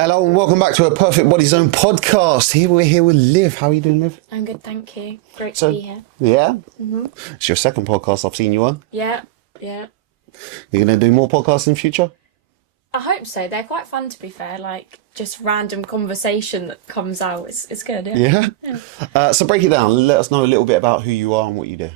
Hello and welcome back to a Perfect Body Zone podcast. We're here with Liv. How are you doing, Liv? I'm good, thank you. Great to be here. Yeah? It's your second podcast I've seen you on. Yeah. You're going to do more podcasts in the future? I hope so. They're quite fun, to be fair. Like, just random conversation that comes out. It's good, yeah. So break it down. Let us know a little bit about who you are and what you do.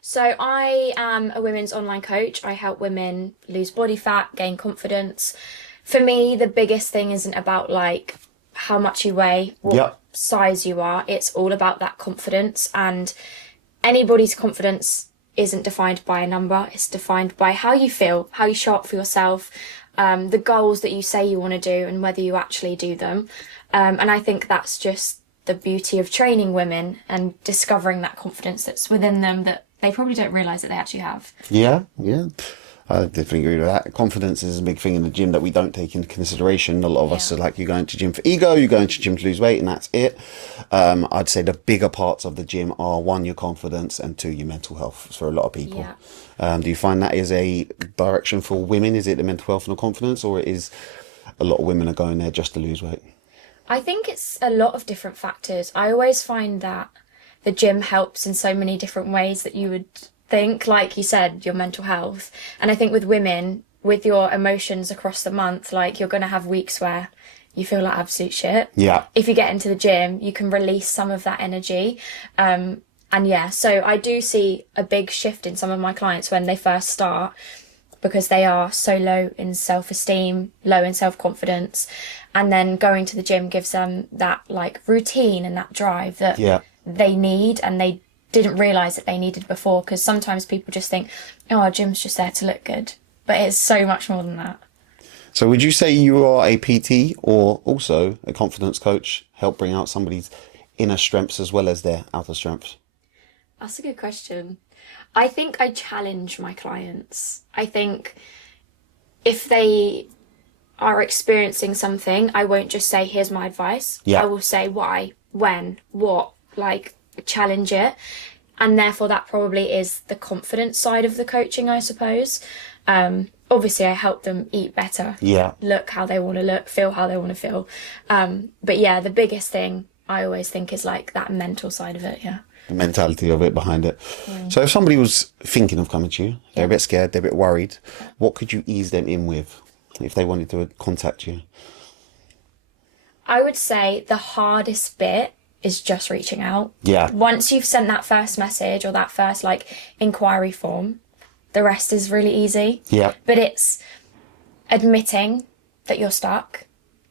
So I am a women's online coach. I help women lose body fat, gain confidence. For me, the biggest thing isn't about, like, how much you weigh, what size you are. It's all about that confidence. And anybody's confidence isn't defined by a number. It's defined by how you feel, how you show up for yourself, the goals that you say you want to do and whether you actually do them. And I think that's just the beauty of training women and discovering that confidence that's within them that they probably don't realise that they actually have. Yeah. I definitely agree with that. Confidence is a big thing in the gym that we don't take into consideration. A lot of us are like, you're going to gym for ego, you're going to gym to lose weight, and that's it. I'd say the bigger parts of the gym are, one, your confidence, and two, your mental health for a lot of people. Do you find that is a direction for women? Is it the mental health and the confidence, or is a lot of women are going there just to lose weight? I think it's a lot of different factors. I always find that the gym helps in so many different ways that you would think, like you said, your mental health. And I think with women, with your emotions across the month, like, you're going to have weeks where you feel like absolute shit. Yeah. If you get into the gym, you can release some of that energy. So I do see a big shift in some of my clients when they first start, because they are so low in self-esteem, low in self-confidence. And then going to the gym gives them that, like, routine and that drive that they need, and they didn't realise that they needed before, because sometimes people just think, oh, our gym's just there to look good. But it's so much more than that. So would you say you are a PT or also a confidence coach, help bring out somebody's inner strengths as well as their outer strengths? That's a good question. I think I challenge my clients. I think if they are experiencing something, I won't just say, here's my advice. I will say why, when, what, like, challenge it. And therefore that probably is the confidence side of the coaching, I suppose. Obviously I help them eat better, look how they want to look, feel how they want to feel. But yeah, the biggest thing I always think is, like, that mental side of it. The mentality of it behind it. So if somebody was thinking of coming to you, they're a bit scared, they're a bit worried, what could you ease them in with if they wanted to contact you? I would say the hardest bit is just reaching out. Once you've sent that first message or that first, like, inquiry form, the rest is really easy. But it's admitting that you're stuck.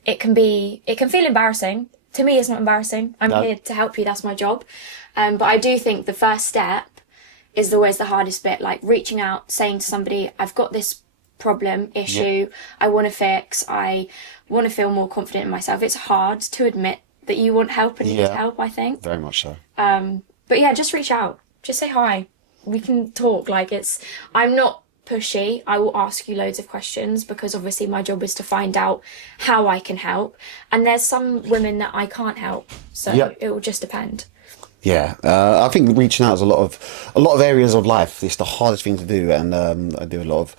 It can feel embarrassing. To me, it's not embarrassing. I'm here to help you. That's my job. But I do think the first step is always the hardest bit, like reaching out, saying to somebody, I've got this problem, issue, I want to fix, I want to feel more confident in myself. It's hard to admit that you want help and need help, I think. Very much so. But yeah, just reach out. Just say hi. We can talk. Like, I'm not pushy. I will ask you loads of questions, because obviously my job is to find out how I can help. And there's some women that I can't help. So it will just depend. I think reaching out is a lot of areas of life. It's the hardest thing to do, and I do a lot of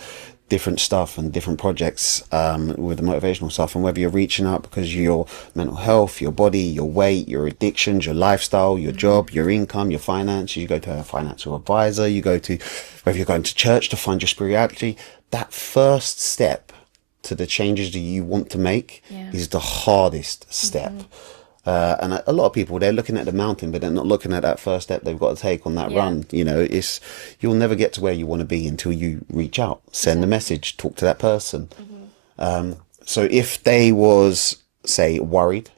different stuff and different projects with the motivational stuff. And whether you're reaching out because of your mental health, your body, your weight, your addictions, your lifestyle, your job, your income, your finance, you go to a financial advisor, whether you're going to church to find your spirituality, that first step to the changes that you want to make is the hardest step. And a lot of people, they're looking at the mountain, but they're not looking at that first step they've got to take on that run. You know, you'll never get to where you want to be until you reach out, send a message, talk to that person. So if they was, say, worried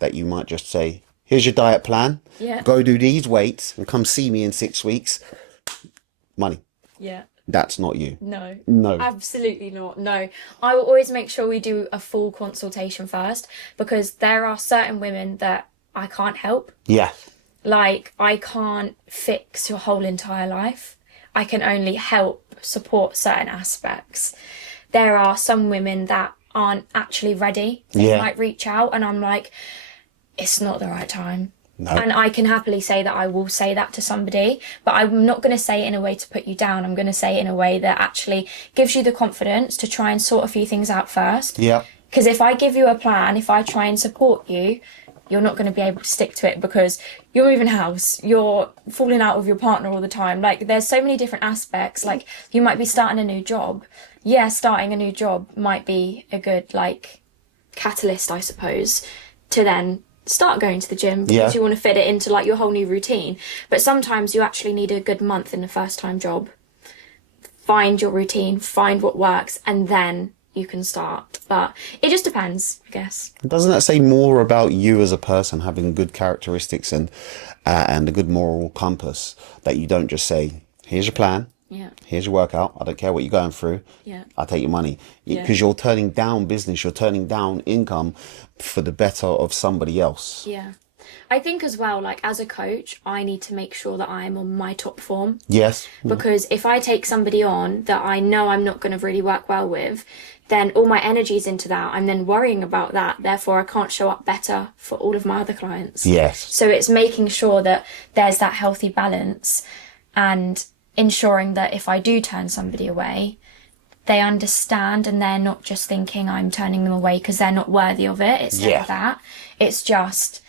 that you might just say, here's your diet plan, go do these weights and come see me in 6 weeks, money. That's not you. No, absolutely not. No, I will always make sure we do a full consultation first, because there are certain women that I can't help. Like, I can't fix your whole entire life. I can only help support certain aspects. There are some women that aren't actually ready. They might reach out and I'm like, it's not the right time. No. And I can happily say that I will say that to somebody, but I'm not going to say it in a way to put you down. I'm going to say it in a way that actually gives you the confidence to try and sort a few things out first. Because if I give you a plan, if I try and support you, you're not going to be able to stick to it because you're moving house, you're falling out with your partner all the time. Like, there's so many different aspects. Like, you might be starting a new job. Yeah, starting a new job might be a good, like, catalyst, I suppose, to then start going to the gym because you want to fit it into, like, your whole new routine. But sometimes you actually need a good month in a first-time job. Find your routine, find what works, and then you can start. But it just depends, I guess. Doesn't that say more about you as a person having good characteristics and a good moral compass, that you don't just say, here's your plan, here's your workout, I don't care what you're going through, I'll take your money. Because you're turning down business, you're turning down income for the better of somebody else. Yeah. I think as well, like, as a coach, I need to make sure that I'm on my top form. Yes. Because if I take somebody on that I know I'm not going to really work well with, then all my energy's into that. I'm then worrying about that. Therefore, I can't show up better for all of my other clients. Yes. So it's making sure that there's that healthy balance and ensuring that if I do turn somebody away, they understand and they're not just thinking I'm turning them away because they're not worthy of it. It's not that. It's just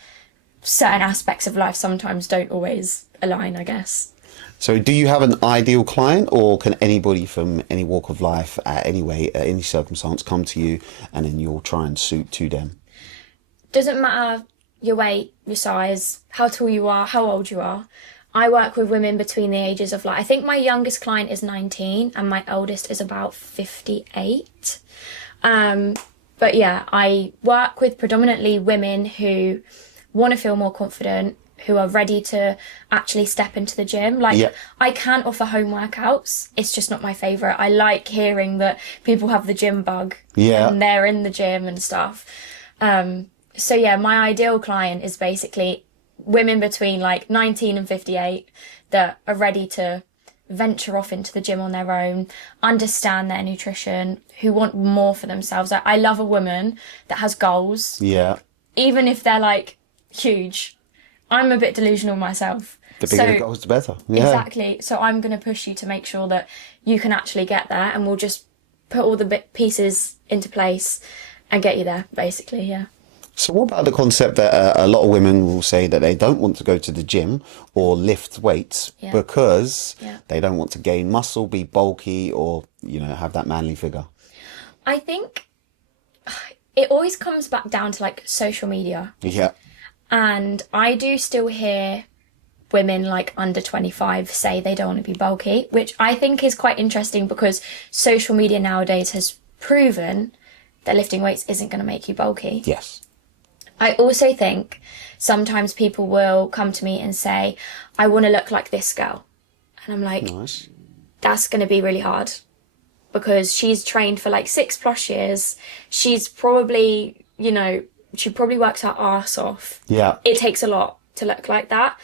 certain aspects of life sometimes don't always align, I guess. So do you have an ideal client, or can anybody from any walk of life, any way, any circumstance, come to you and then you'll try and suit to them? Doesn't matter your weight, your size, how tall you are, how old you are. I work with women between the ages of, like, I think my youngest client is 19 and my oldest is about 58. But yeah, I work with predominantly women who want to feel more confident, who are ready to actually step into the gym. Like, I can offer home workouts. It's just not my favourite. I like hearing that people have the gym bug and they're in the gym and stuff. So yeah, my ideal client is basically women between like 19 and 58 that are ready to venture off into the gym on their own, understand their nutrition, who want more for themselves. I love a woman that has goals. Yeah. Even if they're like huge. I'm a bit delusional myself. The bigger the goals, the better. Yeah. Exactly. So I'm going to push you to make sure that you can actually get there, and we'll just put all the pieces into place and get you there, basically, yeah. So what about the concept that a lot of women will say that they don't want to go to the gym or lift weights because they don't want to gain muscle, be bulky, or, you know, have that manly figure? I think it always comes back down to, like, social media. Yeah. And I do still hear women like under 25 say they don't want to be bulky, which I think is quite interesting because social media nowadays has proven that lifting weights isn't going to make you bulky. Yes. I also think sometimes people will come to me and say, I want to look like this girl. And I'm like, nice. That's going to be really hard because she's trained for like 6+ years. She's probably, you know, she probably works her arse off. Yeah. It takes a lot to look like that.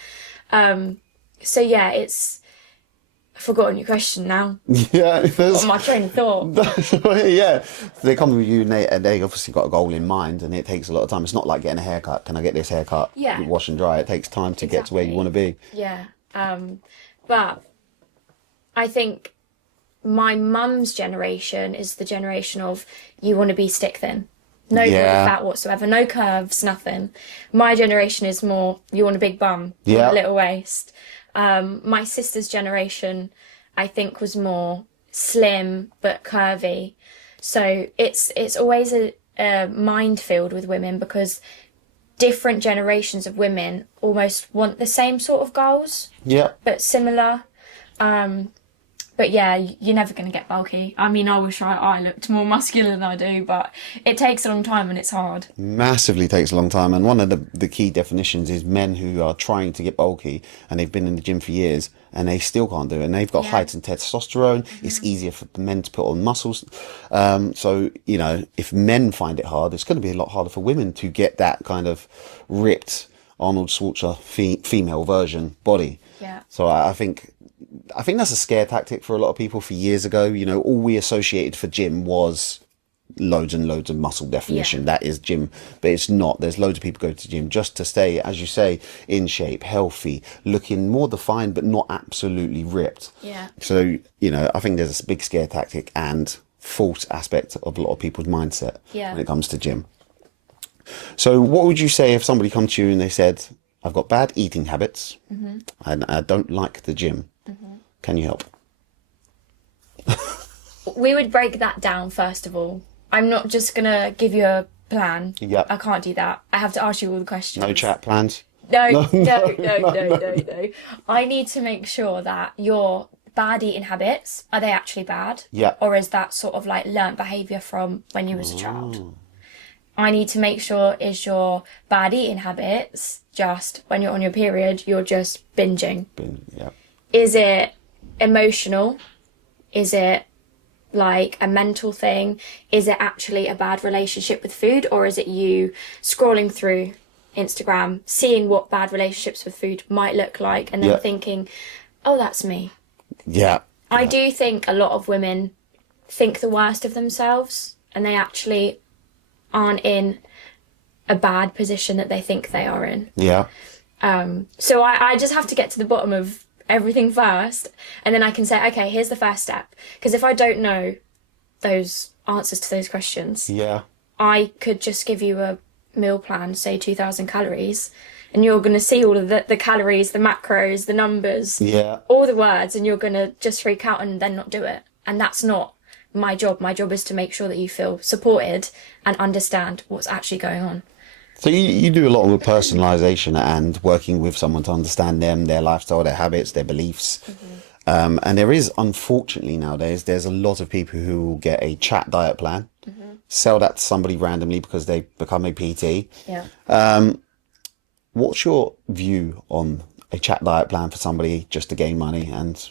So yeah, I've forgotten your question now. Yeah. Got my train of thought. Yeah. They come with you and they obviously got a goal in mind, and it takes a lot of time. It's not like getting a haircut. Can I get this haircut? Yeah. Wash and dry. It takes time to get to where you want to be. Yeah. But I think my mum's generation is the generation of you want to be stick thin. No body fat whatsoever, no curves, nothing. My generation is more, you want a big bum, a little waist. My sister's generation, I think, was more slim but curvy. So it's always a minefield with women because different generations of women almost want the same sort of goals, but similar. But yeah, you're never going to get bulky. I mean, I wish I looked more muscular than I do, but it takes a long time and it's hard. Massively takes a long time. And one of the key definitions is men who are trying to get bulky and they've been in the gym for years and they still can't do it. And they've got heightened testosterone. Mm-hmm. It's easier for the men to put on muscles. So, you know, if men find it hard, it's going to be a lot harder for women to get that kind of ripped Arnold Schwarzenegger female version body. Yeah. So I think that's a scare tactic for a lot of people. For years ago, you know, all we associated for gym was loads and loads of muscle definition. That is gym, but it's not. There's loads of people go to gym just to stay, as you say, in shape, healthy, looking more defined, but not absolutely ripped. Yeah. So, you know, I think there's a big scare tactic, and false aspect of a lot of people's mindset Yeah. when it comes to gym. So what would you say if somebody come to you and they said, I've got bad eating habits and I don't like the gym. Can you help? We would break that down first of all. I'm not just going to give you a plan. Yep. I can't do that. I have to ask you all the questions. No chat plans? No. I need to make sure that your bad eating habits, are they actually bad? Yeah. Or is that sort of like learnt behaviour from when you was a child? I need to make sure is your bad eating habits just when you're on your period, you're just binging. Yeah. Is it emotional? Is it like a mental thing? Is it actually a bad relationship with food? Or is it you scrolling through Instagram, seeing what bad relationships with food might look like and then thinking, oh, that's me. Yeah. I do think a lot of women think the worst of themselves and they actually aren't in a bad position that they think they are in. Yeah. So I just have to get to the bottom of everything first and then I can say, okay, here's the first step. Because if I don't know those answers to those questions, I could just give you a meal plan, say 2,000 calories, and you're going to see all of the calories, the macros, the numbers, all the words, and you're going to just freak out and then not do it. And that's not my job. My job is to make sure that you feel supported and understand what's actually going on. So you do a lot with personalisation and working with someone to understand them, their lifestyle, their habits, their beliefs. And there is, unfortunately nowadays, there's a lot of people who will get a chat diet plan, sell that to somebody randomly because they become a PT. What's your view on a chat diet plan for somebody just to gain money and,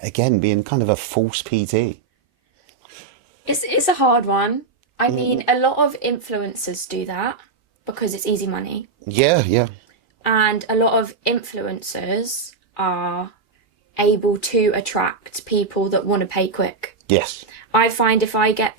again, being kind of a false PT? It's a hard one. I mean, a lot of influencers do that because it's easy money. Yeah. And a lot of influencers are able to attract people that want to pay quick. Yes. I find if I get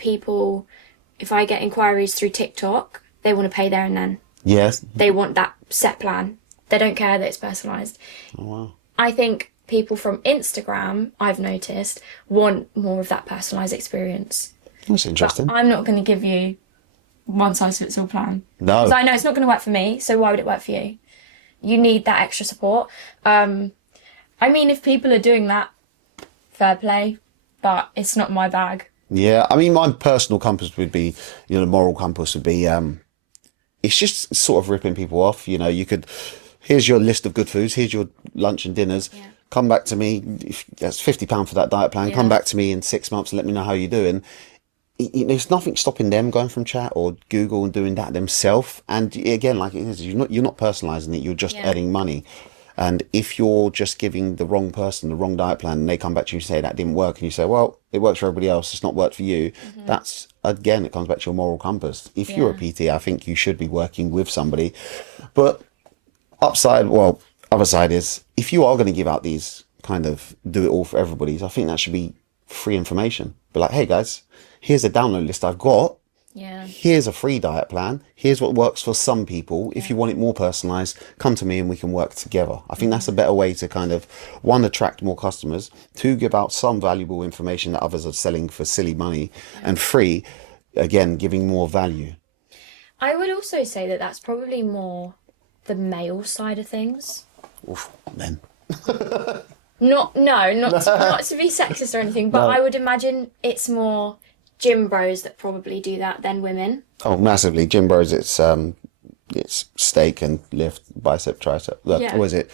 inquiries through TikTok, they want to pay there and then. Yes. They want that set plan. They don't care that it's personalised. Oh, wow. I think people from Instagram, I've noticed, want more of that personalised experience. That's interesting. But I'm not going to give you one size fits all plan. No. Because I know it's not going to work for me, so why would it work for you? You need that extra support. I mean, if people are doing that, fair play, but it's not my bag. Yeah, I mean, my personal compass would be, the moral compass would be, it's just sort of ripping people off. You could, here's your list of good foods, here's your lunch and dinners. Yeah. Come back to me, if that's £50 for that diet plan, come back to me in 6 months and let me know how you're doing. There's nothing stopping them going from chat or Google and doing that themselves. And again, like it is, you're not personalising it, you're just earning money. And if you're just giving the wrong person the wrong diet plan and they come back to you and say that didn't work and you say, well, it works for everybody else, it's not worked for you. That's, again, it comes back to your moral compass. If you're a PT, I think you should be working with somebody. But other side is, if you are going to give out these kind of do it all for everybody's, I think that should be free information. Be like, hey guys, here's a download list I've got. Here's a free diet plan. Here's what works for some people. If you want it more personalised, come to me and we can work together. I think that's a better way to kind of, one, attract more customers, two, give out some valuable information that others are selling for silly money, and three, again, giving more value. I would also say that that's probably more the male side of things. Oof, men. Not to be sexist or anything, but I would imagine it's more gym bros that probably do that than women. Oh, massively. Gym bros, it's steak and lift, bicep, tricep. What is it?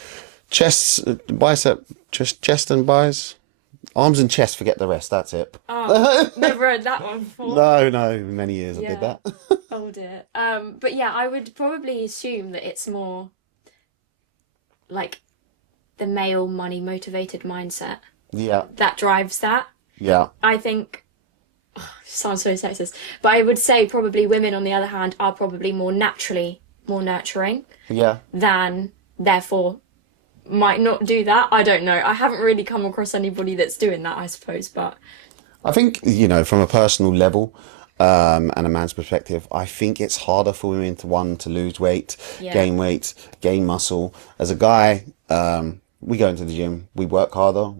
Chest, bicep, chest and bis. Arms and chest, forget the rest, that's it. Oh, never heard that one before. No, many years I did that. Oh dear. But yeah, I would probably assume that it's more like the male money motivated mindset. Yeah. That drives that. Yeah. I think, sounds so sexist, but I would say probably women on the other hand are probably more naturally more nurturing. Yeah. Than therefore might not do that. I don't know. I haven't really come across anybody that's doing that, I suppose, but I think, from a personal level, and a man's perspective, I think it's harder for women to lose weight, gain weight, gain muscle. As a guy, we go into the gym, we work harder,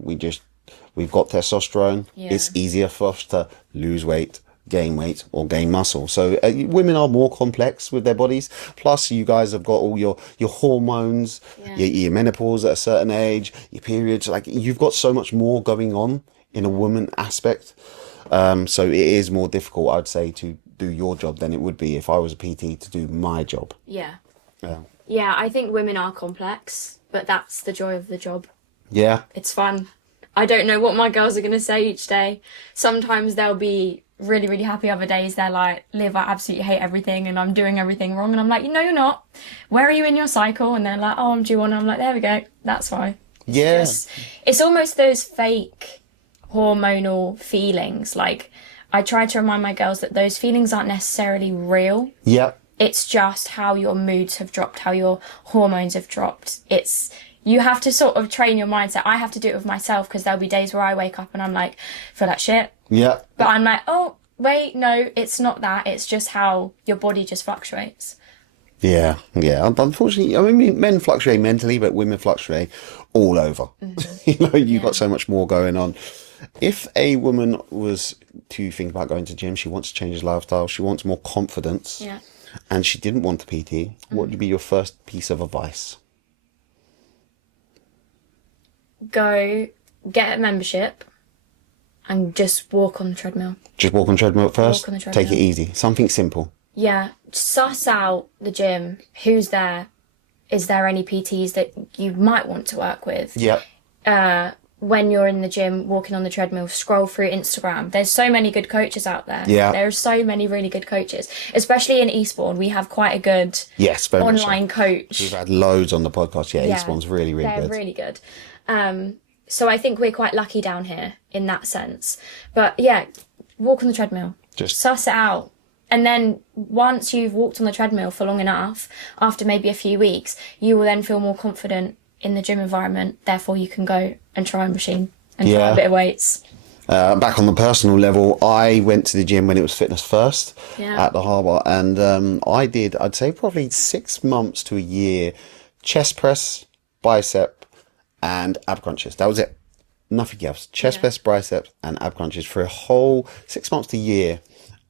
we've got testosterone. Yeah. It's easier for us to lose weight, gain weight, or gain muscle. So women are more complex with their bodies. Plus, you guys have got all your hormones, your menopause at a certain age, your periods. Like, you've got so much more going on in a woman aspect. So it is more difficult, I'd say, to do your job than it would be if I was a PT to do my job. Yeah. Yeah. Yeah, I think women are complex, but that's the joy of the job. Yeah. It's fun. I don't know what my girls are going to say each day. Sometimes they'll be really, really happy. Other days they're like, Liv, I absolutely hate everything and I'm doing everything wrong. And I'm like, no, you're not. Where are you in your cycle? And they're like, oh, I'm due on. I'm like, there we go. That's fine. Yeah. It's almost those fake hormonal feelings. Like, I try to remind my girls that those feelings aren't necessarily real. Yep. It's just how your moods have dropped, how your hormones have dropped. You have to sort of train your mindset. I have to do it with myself because there'll be days where I wake up and I'm like, feel like shit. Yeah. But I'm like, oh, wait, no, it's not that. It's just how your body just fluctuates. Yeah, yeah. Unfortunately, I mean, men fluctuate mentally, but women fluctuate all over. Mm-hmm. You've got so much more going on. If a woman was to think about going to gym, she wants to change her lifestyle, she wants more confidence, and she didn't want a PT, what would be your first piece of advice? Go get a membership and just walk on the treadmill. Just walk on the treadmill at first? Walk on the treadmill. Take it easy. Something simple. Yeah. Suss out the gym. Who's there? Is there any PTs that you might want to work with? Yep. When you're in the gym, walking on the treadmill, scroll through Instagram. There's so many good coaches out there. Yeah. There are so many really good coaches. Especially in Eastbourne, we have quite a good very online coach. We've had loads on the podcast. Yeah, Eastbourne's really, really they're good. They're really good. So I think we're quite lucky down here in that sense. But yeah, walk on the treadmill. Just suss it out. And then once you've walked on the treadmill for long enough, after maybe a few weeks, you will then feel more confident in the gym environment. Therefore, you can go and try a machine and try a bit of weights. Back on the personal level, I went to the gym when it was Fitness First at the Harbour. And I did, I'd say probably 6 months to a year, chest press, bicep, and ab crunches. That was it. Nothing else. Chest press, biceps, and ab crunches for a whole 6 months to a year.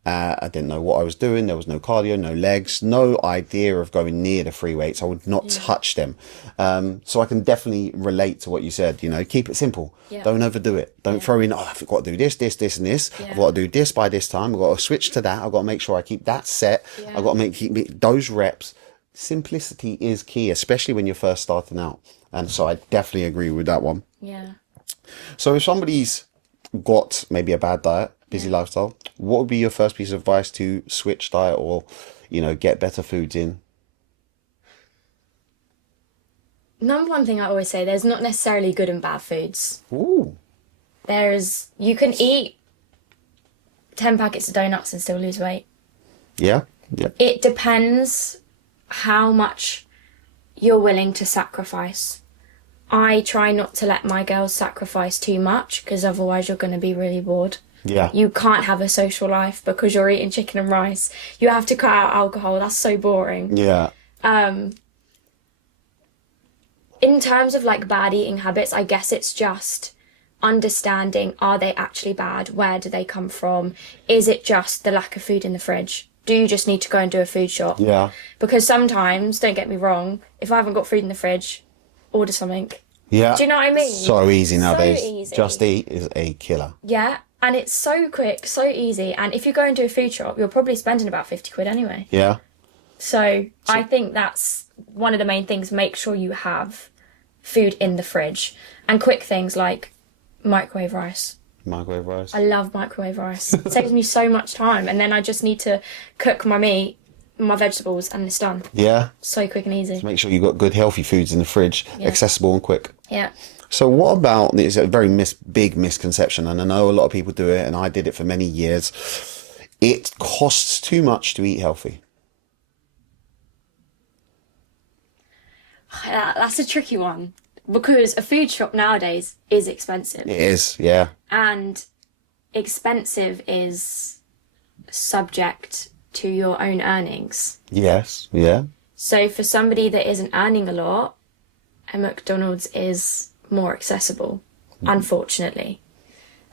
I didn't know what I was doing. There was no cardio, no legs, no idea of going near the free weights. I would not touch them. So I can definitely relate to what you said. You know, keep it simple. Don't overdo it. Don't throw in, oh, I've got to do this, this, this, and this. I've got to do this by this time. I've got to switch to that. I've got to make sure I keep that set. I've got to keep those reps. Simplicity is key, especially when you're first starting out. And so I definitely agree with that one. Yeah. So if somebody's got maybe a bad diet, busy lifestyle, what would be your first piece of advice to switch diet or, you know, get better foods in? Number one thing I always say, there's not necessarily good and bad foods. Ooh. You can eat 10 packets of donuts and still lose weight. Yeah. It depends how much you're willing to sacrifice. I try not to let my girls sacrifice too much because otherwise you're going to be really bored. Yeah. You can't have a social life because you're eating chicken and rice. You have to cut out alcohol. That's so boring. Yeah. In terms of like bad eating habits, I guess it's just understanding, are they actually bad? Where do they come from? Is it just the lack of food in the fridge? Do you just need to go and do a food shop? Yeah. Because sometimes, don't get me wrong, if I haven't got food in the fridge, order something. Yeah. Do you know what I mean? So easy nowadays. So easy. Just Eat is a killer. Yeah. And it's so quick, so easy. And if you go into a food shop, you're probably spending about 50 quid anyway. Yeah. So I think that's one of the main things. Make sure you have food in the fridge. And quick things like microwave rice. Microwave rice. I love microwave rice. It saves me so much time. And then I just need to cook my meat, my vegetables, and it's done. Yeah. So quick and easy. So make sure you've got good healthy foods in the fridge, accessible and quick. Yeah. So what about, it's a very big misconception, and I know a lot of people do it, and I did it for many years. It costs too much to eat healthy. That's a tricky one because a food shop nowadays is expensive. It is, yeah. And expensive is subject to your own earnings. Yes, yeah. So for somebody that isn't earning a lot, a McDonald's is more accessible, unfortunately.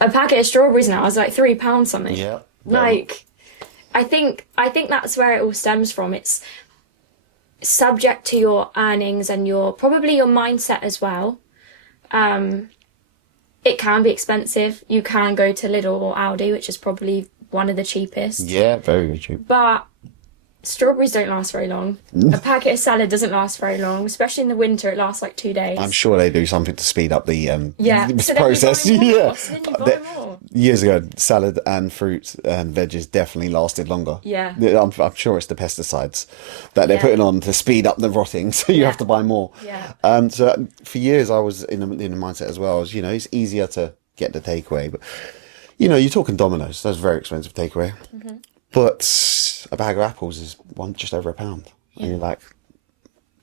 a packet of strawberries now is like £3 something. Yeah. Like, I think that's where it all stems from. It's subject to your earnings and probably your mindset as well. It can be expensive. You can go to Lidl or Aldi, which is probably one of the cheapest. Yeah, very, very cheap. But strawberries don't last very long. A packet of salad doesn't last very long, especially in the winter. It lasts like 2 days. I'm sure they do something to speed up the so process. Then you buy more, Yeah, so then you buy more. Years ago, salad and fruit and veggies definitely lasted longer. Yeah. I'm sure it's the pesticides that they're putting on to speed up the rotting, so you have to buy more. Yeah. So for years I was in the mindset as well. As it's easier to get the takeaway, but you're talking Domino's. That's very expensive takeaway. Mm-hmm. But a bag of apples is just over £1. Yeah. And you're like,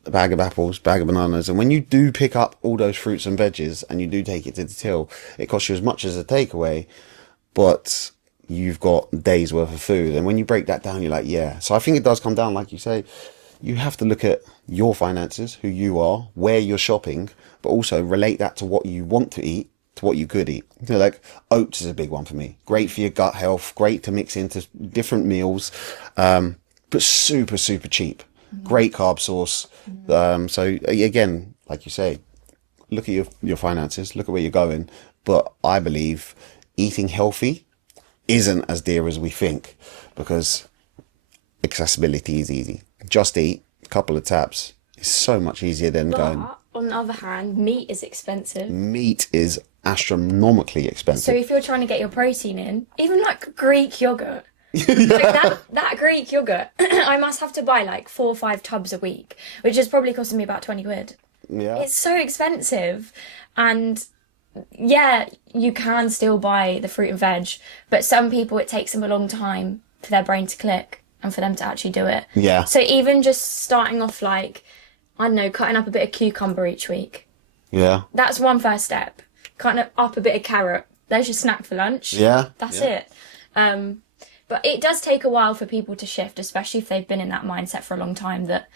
a bag of apples, bag of bananas. And when you do pick up all those fruits and veggies and you do take it to the till, it costs you as much as a takeaway, but you've got days worth of food. And when you break that down, you're like, yeah. So I think it does come down, like you say, you have to look at your finances, who you are, where you're shopping, but also relate that to what you want to eat, to what you could eat. Like oats is a big one for me. Great for your gut health, great to mix into different meals, but super, super cheap. Great carb source. So again, like you say, look at your finances, look at where you're going. But I believe eating healthy isn't as dear as we think, because accessibility is easy. Just eat, a couple of taps is so much easier than going. On the other hand, meat is expensive. Meat is astronomically expensive. So if you're trying to get your protein in, even like Greek yogurt, like that Greek yogurt, I must have to buy like 4 or 5 tubs a week, which is probably costing me about 20 quid. Yeah. It's so expensive. And yeah, you can still buy the fruit and veg, but some people, it takes them a long time for their brain to click and for them to actually do it. Yeah. So even just starting off like, I don't know, cutting up a bit of cucumber each week. Yeah. That's one first step. Cutting up a bit of carrot. There's your snack for lunch. Yeah. That's it. But it does take a while for people to shift, especially if they've been in that mindset for a long time that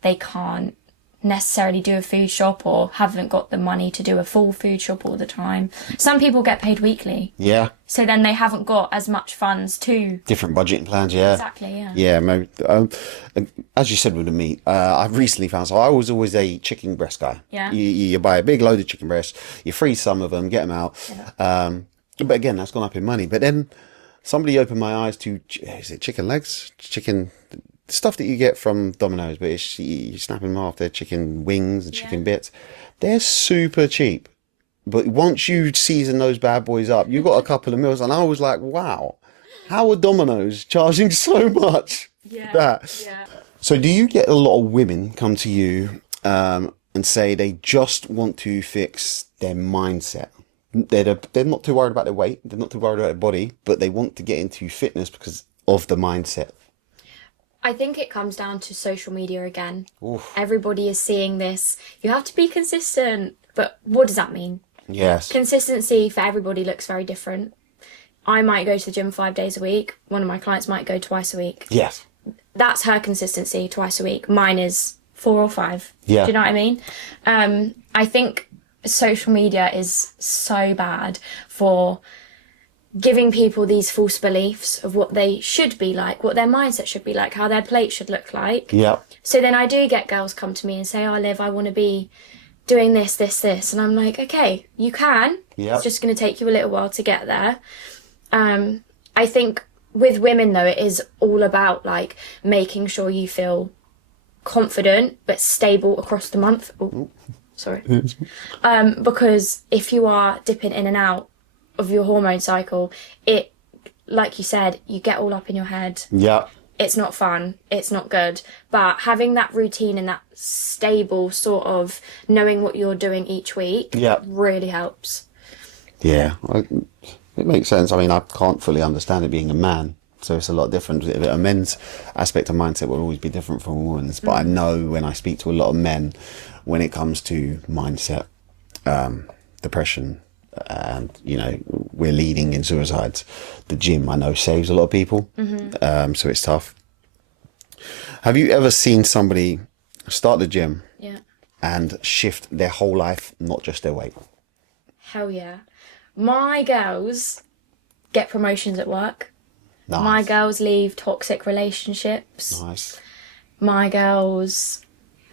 they can't necessarily do a food shop or haven't got the money to do a full food shop all the time. Some people get paid weekly. Yeah. So then they haven't got as much funds to... Different budgeting plans, yeah. Exactly, yeah. Yeah, maybe, as you said with the meat, I've recently found, so I was always a chicken breast guy. Yeah. You buy a big load of chicken breasts, you freeze some of them, get them out. Yeah. But again, that's gone up in money. But then somebody opened my eyes to, is it chicken legs? Chicken... stuff that you get from Domino's, but you snap them off. They're chicken wings and chicken bits. They're super cheap, but once you season those bad boys up, you've got a couple of meals. And I was like, wow, how are Domino's charging so much for that? Yeah. So do you get a lot of women come to you and say they just want to fix their mindset? They're not too worried about their weight, they're not too worried about their body, but they want to get into fitness because of the mindset? I think it comes down to social media again. Oof. Everybody is seeing this. You have to be consistent. But what does that mean? Yes. Consistency for everybody looks very different. I might go to the gym 5 days a week. One of my clients might go twice a week. Yes. That's her consistency, twice a week. Mine is 4 or 5. Yeah. Do you know what I mean? I think social media is so bad for giving people these false beliefs of what they should be like, what their mindset should be like, how their plate should look like. Yeah. So then I do get girls come to me and say, oh, Liv, I want to be doing this, this, this. And I'm like, okay, you can. Yeah. It's just going to take you a little while to get there. I think with women, though, it is all about, like, making sure you feel confident but stable across the month. Ooh, sorry. Because if you are dipping in and out of your hormone cycle, it, like you said, you get all up in your head. Yeah. It's not fun. It's not good. But having that routine and that stable sort of knowing what you're doing each week really helps. Yeah, it makes sense. I mean, I can't fully understand it being a man, so it's a lot different. A men's aspect of mindset will always be different from a woman's, but I know when I speak to a lot of men, when it comes to mindset, depression, and we're leading in suicides, the gym I know saves a lot of people. So it's tough. Have you ever seen somebody start the gym and shift their whole life, not just their weight? Hell yeah. My girls get promotions at work. Nice. My girls leave toxic relationships. Nice. My girls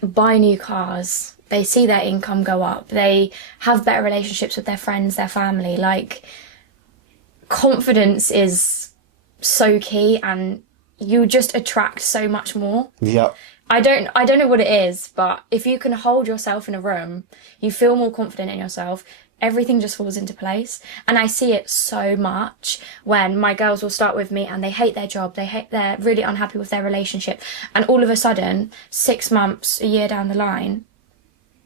buy new cars. They see their income go up. They have better relationships with their friends, their family. Like, confidence is so key, and you just attract so much more. Yeah. I don't know what it is, but if you can hold yourself in a room, you feel more confident in yourself, everything just falls into place. And I see it so much when my girls will start with me and they hate their job, they're really unhappy with their relationship, and all of a sudden, 6 months, a year down the line,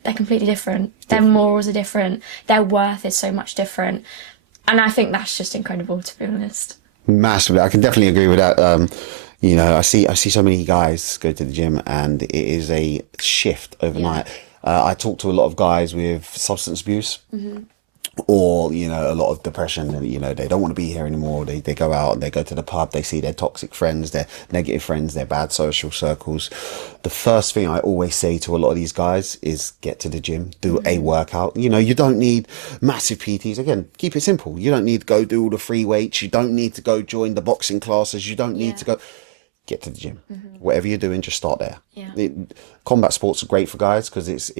they're completely different. Their morals are different. Their worth is so much different. And I think that's just incredible, to be honest. Massively. I can definitely agree with that. You know, I see so many guys go to the gym and it is a shift overnight. Yeah. I talk to a lot of guys with substance abuse, or, you know, a lot of depression, and, you know, they don't want to be here anymore. They go out and they go to the pub, they see their toxic friends, their negative friends, their bad social circles. The first thing I always say to a lot of these guys is get to the gym, do a workout. You know, you don't need massive PTs. Again, keep it simple. You don't need to go do all the free weights. You don't need to go join the boxing classes. You don't need to go... Get to the gym. Whatever you're doing, just start there. Combat sports are great for guys because it's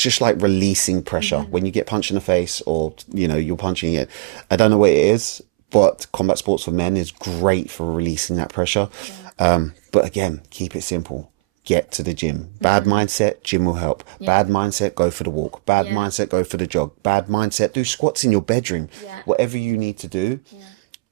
just like releasing pressure. When you get punched in the face, or, you know, you're punching it, I don't know what it is, but combat sports for men is great for releasing that pressure. But again, keep it simple. Get to the gym. Bad mindset, gym will help. Bad mindset, go for the walk. Bad mindset, go for the jog. Bad mindset, do squats in your bedroom. Whatever you need to do.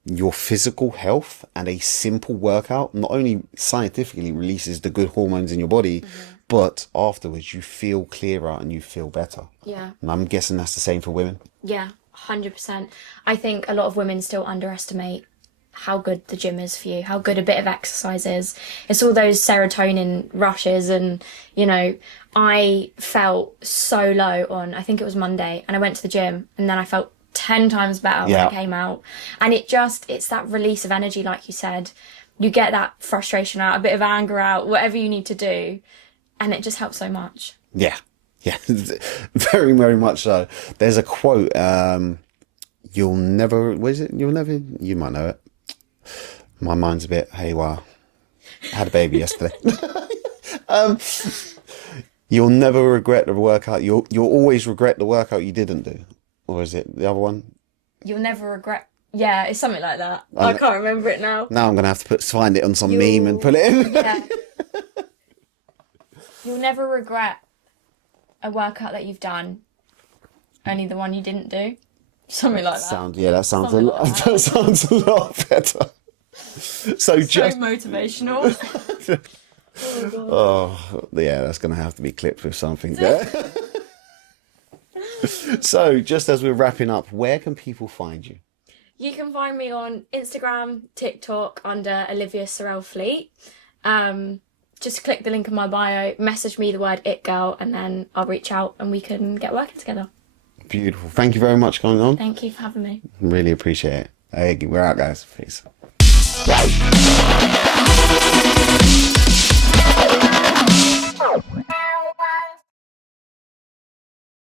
Your physical health and a simple workout not only scientifically releases the good hormones in your body, but afterwards you feel clearer and you feel better. And I'm guessing that's the same for women. 100%. I think a lot of women still underestimate how good the gym is for you, how good a bit of exercise is. It's all those serotonin rushes, and, you know, I felt so low on, I think it was Monday, and I went to the gym and then I felt 10 times better when I came out. And it's that release of energy, like you said. You get that frustration out, a bit of anger out, whatever you need to do, and it just helps so much. Yeah, very, very much so. There's a quote, you might know it. My mind's a bit haywire. I had a baby yesterday. You'll never regret the workout. You'll always regret the workout you didn't do. Or is it the other one? You'll never regret. Yeah, it's something like that. I can't remember it now. Now I'm going to have to find it on some meme and put it in. You'll never regret a workout that you've done. Only the one you didn't do. Something like that. That sounds a lot. Like that sounds a lot better. So motivational. Oh, yeah, that's going to have to be clipped with something there. So, just as we're wrapping up, where can people find you? You can find me on Instagram, TikTok under Olivia Sorrell Fleet. Just click the link in my bio, message me the word It Girl, and then I'll reach out and we can get working together. Beautiful. Thank you very much for coming on. Thank you for having me. Really appreciate it. Hey, we're out, guys. Peace.